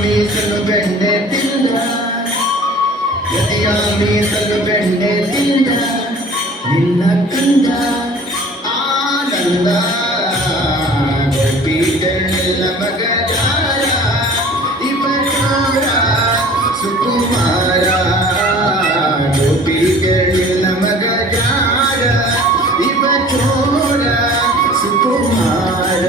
ಮೀಸಲು ಬೆಣ್ಣೆ ತಿಂದ ಯದಿಯ ಮೀಸಲು ಬೆಣ್ಣೆ ತಿಂದ ನಿನ್ನ ಕಂದ ಆನಂದ ಗೋಪಿಗಳ ಮಗ ಜಾರ ಇವರ ಸುಕುಮಾರ ಗೋಪಿಗಳ ಮಗ ಜಾರ ಇವರ ಸುಕುಮಾರ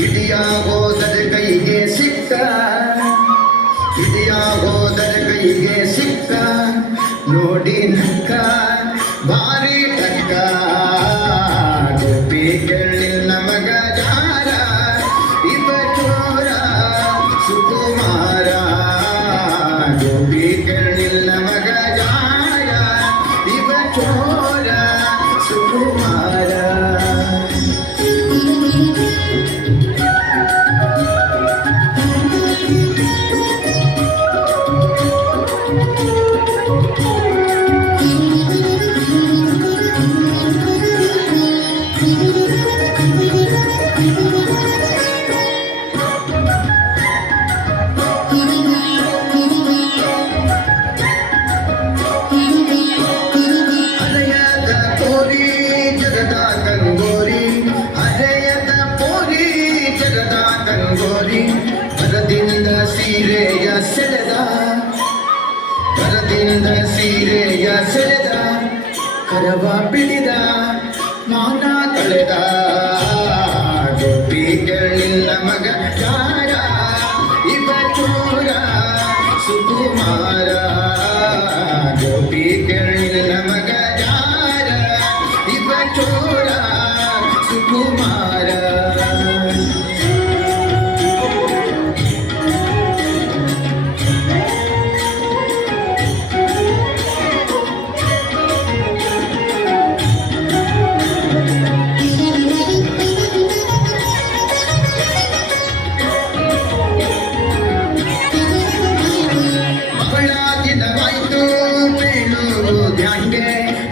ಹಿಡಿಯಾಗೋದರ ಕೈಗೆ ಸಿಕ್ಕ ಹಿಡಿಯಾಗೋದರ ಕೈಗೆ ಸಿಕ್ಕ ನೋಡಿ ನಕ್ಕ ಭಾರಿ ಟಕ್ಕ ಗೋಪಿ ಕೇಳಿಲ್ಲ ಮಗ ಜಾರ ಇವ ಚೋರ ಸುಕುಮಾರ ಗೋಪಿ ಕೇಳಿಲ್ಲ ಮಗ ಜಾರ ಇವ ಚೋರ ಸುಕುಮಾರ ಭರದಿಂದ ಸೀರೆಯ ಸೆಳೆದ ಭರದಿಂದ ಸೀರೆಯ ಸೆಳೆದ ಕರವ ಬಿಡಿದ ಮಾನ ಕಳೆದ ಗೋಪಿ ಕೇಳಿಲ್ಲ ಮಗ ಯಾರ ಇವ ಚೋರ ಸುಕುಮಾರ ಗೋಪಿ ಕೇಳಿಲ್ಲ ಮಗ ಯಾರ ಇವ ಚೋರ ಸುಕುಮಾರ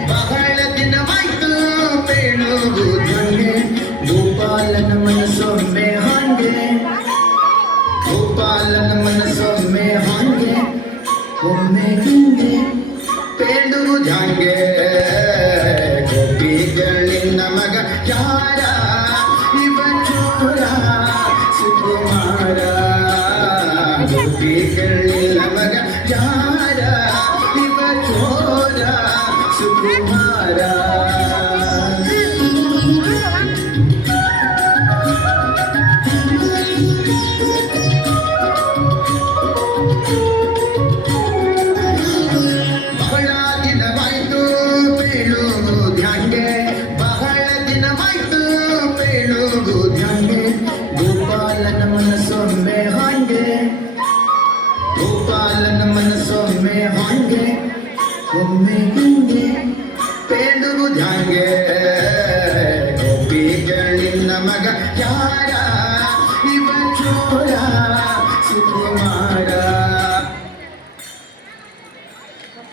ಬಹಳ ದಿನವಾಯ್ತು ಬೇಳುವುದಂಗೆ ಗೋಪಾಲನ ಮನಸ್ಸೊಮ್ಮೆ ಹಾಂಗೆ ಗೋಪಾಲನ ಮನಸ್ಸೊಮ್ಮೆ ಹಾಂಗೆ ಒಮ್ಮೆ ಹಿಂಗೆ ಬೇಳುವುದಂಗೆ ಗೋಪಿಗಳಿನ ಮಗ ಯಾರ ಇವ ಚೋರ ಸುಕುಮಾರ ಗೋಪಿಗಳಿನ ಮಗ ಯಾರ ಇವ ಚೋರ ಸುಕುಮಾರ